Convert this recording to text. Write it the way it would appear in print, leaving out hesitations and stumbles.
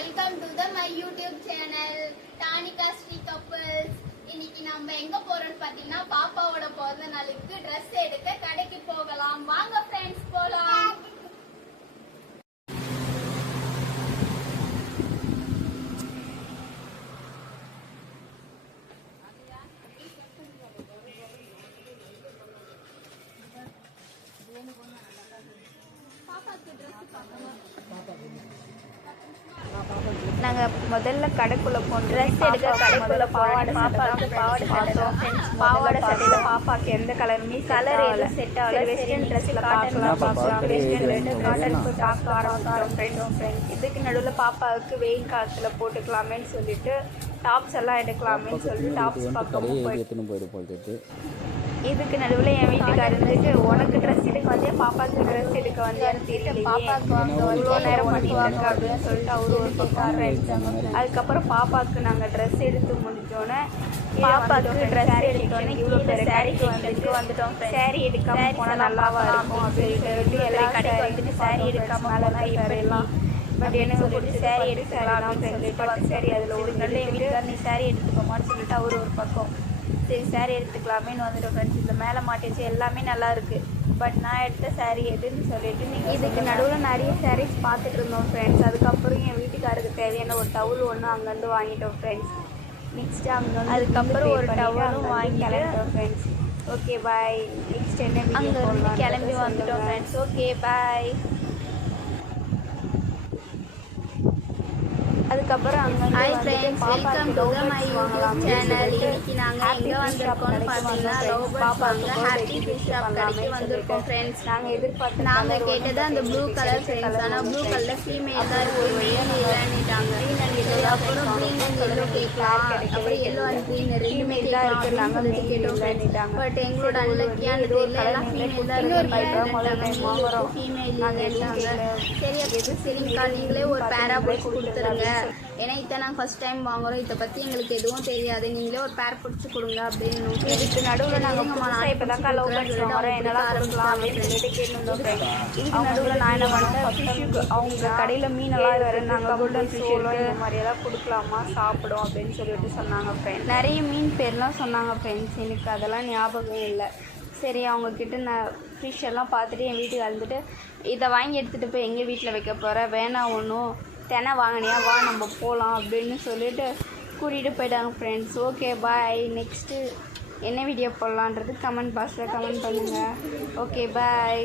Welcome to the my YouTube channel Danika Sri couples. இன்னைக்கு நம்ம எங்க போறோம்னு பாத்தீங்கன்னா பாப்பாவோட பிறந்த நாளுக்கு ட்ரெஸ் எடுக்க கடைக்கு போகலாம். வாங்க ஃப்ரெண்ட்ஸ் போலாம். பாப்பாக்கு ட்ரெஸ் பார்க்கலாம். நாங்கள் முதல்ல கடைக்குள்ளே போனோம். ட்ரெஸ் எடுக்க கடைக்குள்ளே பாவாடை பாப்பாவுக்கு பாவாடை சட்டையில் பாப்பாவுக்கு எந்த கலருமே கலர் எதுவும் செட் ஆகல. வெஸ்டர்ன் ட்ரெஸ்ஸில் பார்க்கலாம். வெஸ்டர்ன் காட்டனுக்கு பார்க்க ஆரம்பிச்சிட்டோம் ஃப்ரெண்ட்ஸ். இதுக்கு நடுவில் பாப்பாவுக்கு வெயில் காலத்தில் போட்டுக்கலாமேன்னு சொல்லிட்டு டாப்ஸ் எல்லாம் எடுக்கலாமேன்னு சொல்லிட்டு டாப்ஸ் பக்கமும் போயிட்டு இதுக்கு நடுவில் என் வீட்டுக்காரர் இருந்துட்டு உனக்கு ட்ரெஸ் எடுக்க வந்தே பாப்பாவுக்கு ட்ரெஸ் எடுக்க வந்தேன்னு தெரியல, பாப்பாவுக்கு வந்து இவ்வளோ நேரம் பண்ணிட்டு அப்படின்னு சொல்லிட்டு அவரு ஒரு பக்கம். அதுக்கப்புறம் பாப்பாவுக்கு நாங்கள் ட்ரெஸ் எடுத்து முடிஞ்சோன்னே பாப்பாவுக்கு ட்ரெஸ் எடுத்தோன்னே இவ்வளோ பேர் சாரீக்கு வந்துட்டோம். சாரீ எடுக்காமல் போனால் நல்லாவா இருக்கும் அப்படின்னு சொல்லிட்டு எல்லாம் கடைக்கு வந்துட்டு சாரீ எடுக்காமல் மேலே இப்படிலாம் பட் எனக்கு பிடிச்சி சாரீ எடுக்கலாம் சொல்லிட்டு சரி அதில் ஒரு நல்ல என் வீட்டுக்கார நீ சாரீ எடுத்துக்கோமான்னு சொல்லிட்டு அவர் ஒரு பக்கம் சரி சாரீ எடுத்துக்கலாமேன்னு வந்துட்டோம் ஃப்ரெண்ட்ஸ். இந்த மேலே மாட்டிச்சு எல்லாமே நல்லா இருக்குது. பட் நான் எடுத்த சாரீ எதுன்னு சொல்லிட்டு நீங்கள் இதுக்கு நடுவில் நிறைய சாரீஸ் பார்த்துட்டு இருந்தோம் ஃப்ரெண்ட்ஸ். அதுக்கப்புறம் என் வீட்டுக்காருக்கு தேவையான ஒரு டவுல் ஒன்று அங்கேருந்து வாங்கிட்டோம் ஃப்ரெண்ட்ஸ். நெக்ஸ்ட்டு அங்கே அதுக்கப்புறம் ஒரு டவலும் வாங்கி கிளம்பிட்டோம் ஃப்ரெண்ட்ஸ். Okay bye. நெக்ஸ்ட் என்ன அங்கேருந்து கிளம்பி வந்துட்டோம் ஃப்ரெண்ட்ஸ். Okay bye. அதுக்கப்புறம் அங்கே welcome to the my YouTube channel. இன்னைக்கு நாங்கள் எங்கே வந்திருக்கோம்னு பார்த்தீங்கன்னா பாப்பாங்க ஹாப்பி ஃபிஷ் ஷாப் கடைக்கு வந்திருக்கோம் ஃப்ரெண்ட்ஸ். நாங்கள் கேட்டது அந்த ப்ளூ கலர் ஃப்ரெண்ட்ஸ். ஆனால் ப்ளூ கலரில் ஃபீமேல் தான் இருக்குது, மேல் இல்லைன்னுட்டாங்க. அப்புறம் க்ரீன் அண்ட் எல்லோ கேட்கலாம், அப்புறம் எல்லோ அண்ட் க்ரீன் ரெண்டுமே கேட்கலாம் நாங்கள் வந்து கேட்டோம் ஃப்ரெண்ட்ஸ். பட் எங்களோட அன்லக்கியானது இல்லை, எல்லாம் ஃபீமேல் தான் இருக்குது. ஃபீமேல் இல்லைன்ட்டாங்க. சரி அது சரிங்கக்கா நீங்களே ஒரு பேரா போட்டு கொடுத்துருங்க, ஏன்னா இதை நாங்கள் ஃபஸ்ட் டைம் வாங்குறோம், இதை பற்றி எங்களுக்கு எதுவும் தெரியாது, நீங்களே ஒரு பேர் பிடிச்சி கொடுங்க அப்படின்னு. இதுக்கு நடுவில் நாங்கள் இப்போ தான் இதுக்கு நடுவில் நான் என்ன பண்ணேன், அவங்க கடையில் மீனெல்லாம் வேறு நாங்கள் கோல்டன் சோளம் இந்த மாதிரியெல்லாம் கொடுக்கலாமா சாப்பிடும் அப்படின்னு சொல்லிட்டு சொன்னாங்க ஃப்ரெண்ட்ஸ். நிறைய மீன் பேர்லாம் சொன்னாங்க ஃப்ரெண்ட்ஸ், எனக்கு அதெல்லாம் ஞாபகம் இல்லை. சரி அவங்கக்கிட்ட நான் ஃபிஷ் எல்லாம் பார்த்துட்டு என் வீட்டுக்கு வந்துட்டு இதை வாங்கி எடுத்துகிட்டு போய் எங்கள் வீட்டில் வைக்க போகிறேன், வேணாம் ஒன்றும் தெனை வாங்கினியா வா நம்ம போகலாம் அப்படின்னு சொல்லிட்டு கூட்டிகிட்டு போயிட்டாங்க ஃப்ரெண்ட்ஸ். Okay bye. நெக்ஸ்ட்டு என்ன வீடியோ போடலான்றது கமெண்ட் பாக்ஸில் கமெண்ட் பண்ணுங்கள். Okay bye.